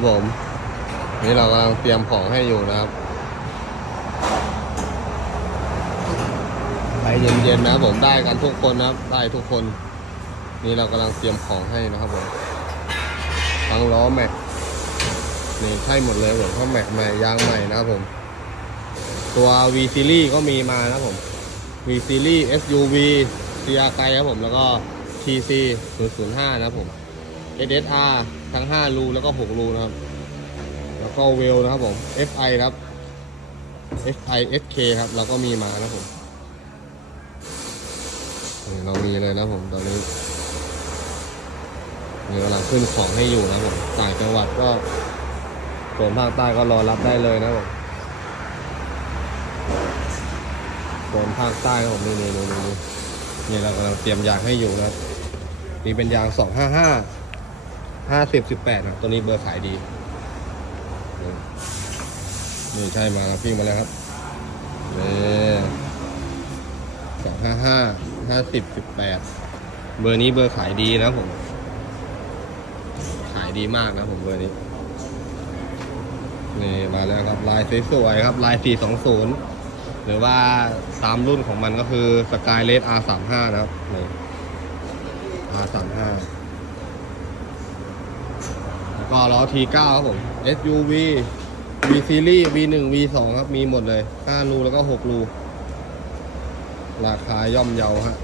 นะครับผม นี่เรากำลังเตรียมของให้อยู่นะครับใจเย็นๆนะครับผมได้กันทุกคนนะครับ ได้ทุกคน นี่เรากำลังเตรียมของให้นะครับผมทั้งล้อแม็กนี่ใช่หมดเลยผมเพราะแม็กใหม่ยางใหม่นะครับผม ตัว V Series ก็มีมานะครับผม V Series SUV CR ไกครับผมแล้วก็ TC 005 นะครับผม SSR ทั้ง 5 รูแล้วก็ 6 รูนะครับ แล้วก็เวลนะครับผม FI ครับ FI SK ครับ เราก็มีมานะครับผมเรามีเลยนะครับผมตอนนี้นี่กำลังขึ้นของให้อยู่นะครับผมต่างจังหวัดก็ส่วนภาคใต้ก็รอรับได้เลยนะครับผมโซนภาคใต้ครับผมนี่นี่นี่นี่นี่เรากำลังเตรียมยางให้อยู่นะนี่เป็นยางสองห้าห้า ห้าสิบสิบแปดครับตัวนี้เบอร์ขายดี นี่ใช่มาแล้วพี่มาแล้วครับนี่สองห้าห้าห้าสิบสิบแปดเบอร์นี้เบอร์ขายดีนะผม ขายดีมากนะผมเบอร์นี้ นี่มาแล้วครับ ลายสวยๆครับ ลายสี่สองศูนย์หรือว่าตามรุ่นของมันก็คือ Sky r a d R35 นะครับนี่ R35 แล้ว ก็ล้อ T9 ครับผม SUV V Series V1 V2 ครับ มีหมดเลย 5 รูแล้วก็ 6 รู ราคาย่อมเยาฮะ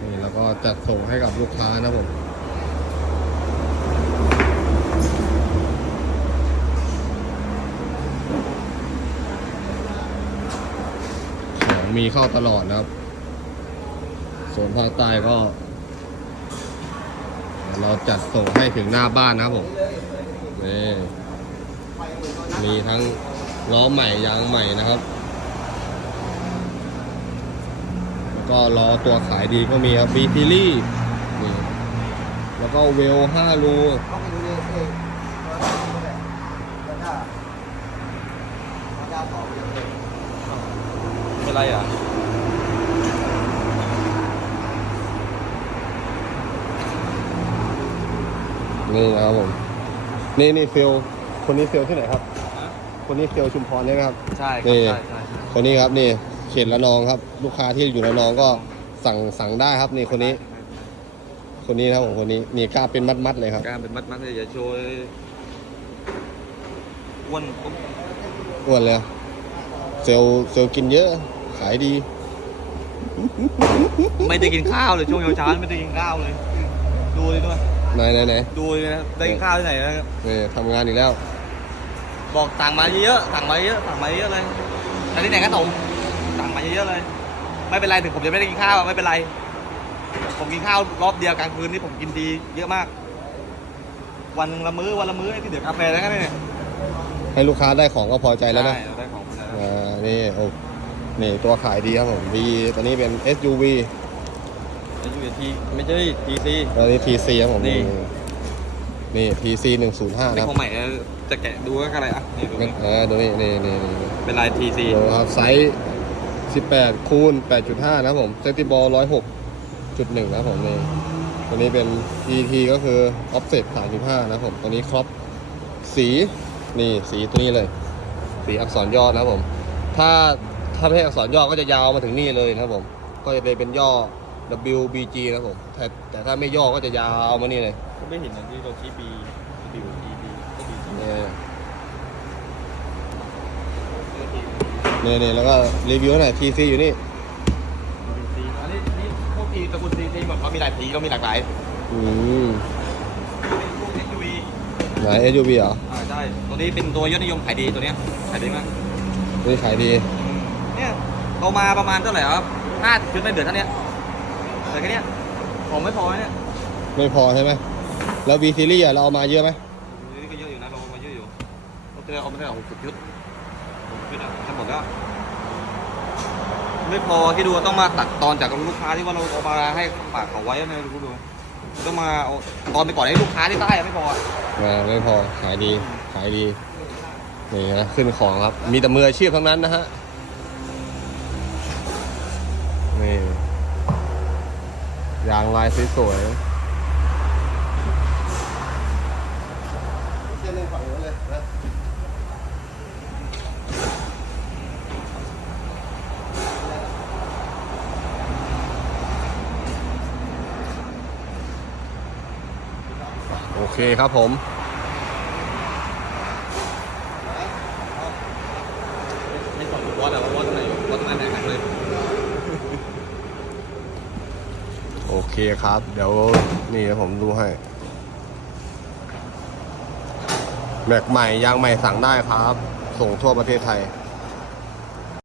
นี่แล้วก็จัดส่งให้กับลูกค้านะครับผมของมีเข้าตลอดนะครับส่วนภาคใต้ก็ เราจัดส่งให้ถึงหน้าบ้านนะครับผมนี่มีทั้งล้อใหม่ยางใหม่นะครับ แล้วก็ล้อตัวขายดีก็มีครับ B Series นี่แล้วก็เวล5รูต้องไปดูดิเองแล้วก็มาดาวต่อไปเลยเป็นไรอะ นี่นะครับผมนี่นี่เซลลคนนี้เซลลที่ไหนครับ คนนี้เซลลชุมพรใช่ไหมครับ ใช่คนี่รับใช่ใช่ใช่คนนี้ครับนี่เขตละนองครับ ลูกค้าที่อยู่ละนองก็สั่งสั่งได้ครับนี่คนนี้ คนนี้นะครับผมคนนี้นี่กล้าเป็นมัดมัดๆเลยครับการเป็นมัดมัดเลยอย่าโชว์อ้วนปุ๊บอ้วนเลยอะเซลลเซลลกินเยอะ ขายดี ไม่ได้กินข้าวเลยช่วงเช้าๆไม่ได้กินข้าวเลยดูเลยด้วย ไหนไหนไหนดูเลยนะได้กินข้าวที่ไหนนะนี่ทำงานอีกแล้ว บอกสั่งมาเยอะๆสั่งมาเยอะสั่งมาเยอะเลยแต่ที่ไหนก็ส่งสั่งมาเยอะๆเลย ไม่เป็นไรถึงผมจะไม่ได้กินข้าวไม่เป็นไร ผมกินข้าวรอบเดียวกลางคืนนี่ผมกินดีเยอะมาก วันละมื้อวันละมื้อที่เดี๋ยวกาแฟแล้วกันเนี่ยให้ลูกค้าได้ของก็พอใจแล้วนะ ใช่เราได้ของแล้ว อ่า นี่โอ้นี่ตัวขายดีครับผม V ตัวนี้เป็น SUV ไอ้ยูเอทีไม่ใช่ทีซีตัวนี้ TC ครับผมนี่ นี่ TC 105เป็นะนคขรัอบงใหม่นะจะแกะดูก็อะไรอะนี่ดูนี่เออตัวนี้นี่นี่นี่เป็นลายทีซีดูครับไซส์18คูณ8.5นะครับผมเซติบอล106.1นะครับผมนี่ตัวนี้เป็น ET ก็คือ offset 35นะครับผมตัวนี้ครอปสีนี่สีตัวนี้เลย สีอักษรย่อนะครับผม ถ้าถ้าไม่ใช่อักษรย่อก็จะยาวมาถึงนี่เลยนะครับผม ก็จะเป็นย่อ WBG นะครับผมแต่แต่ถ้าไม่ย่อก็จะยาวมานี่เลยก็ไม่เห็นอย่างที่เราชี้บีบีบีบีก็บีเนี่ยเนี่ยแล้วก็รีวิวหน่อย TC อยู่นี่ซีอันนี้นี่พวกทีตระกูลซีซีแบบเขามีหลายสีก็มีหลากหลายอืมพวก SUV ไหน SUV เหรออ่าใช่ตัวนี้เป็นตัวยอดนิยมขายดีตัวเนี้ยขายดีมากนี่ขายดี เนี่ยเรามาประมาณเท่าไหร่ครับห้าชุดไม่เดือดเท่าเนี้ย แต่แค่เนี้ยผมไม่พอเนี่ยไม่พอใช่ไหมแล้ว V Series อะเราเอามาเยอะไหมนี่ก็เยอะอยู่นะเราเอามาเยอะอยู่เราเจอเอามาได้หกสิบชุดหกสิบชุดอะทั้งหมดก็ไม่พอที่ดูต้องมาตัดตอนจากลูกค้าที่ว่าเราเอามาให้ฝากเขาไว้นะดูดูต้องมาเอาตอนไปก่อนให้ลูกค้าที่ใต้อะไม่พออะมาไม่พอขายดีขายดีนี่นะขึ้นของครับ มีแต่มืออาชีพทั้งนั้นนะฮะ ยางลายสวยๆโอเคครับผม อเคครับ เดี๋ยวนี่ผมดูให้ แม็กใหม่ยางใหม่สั่งได้ครับ ส่งทั่วประเทศไทย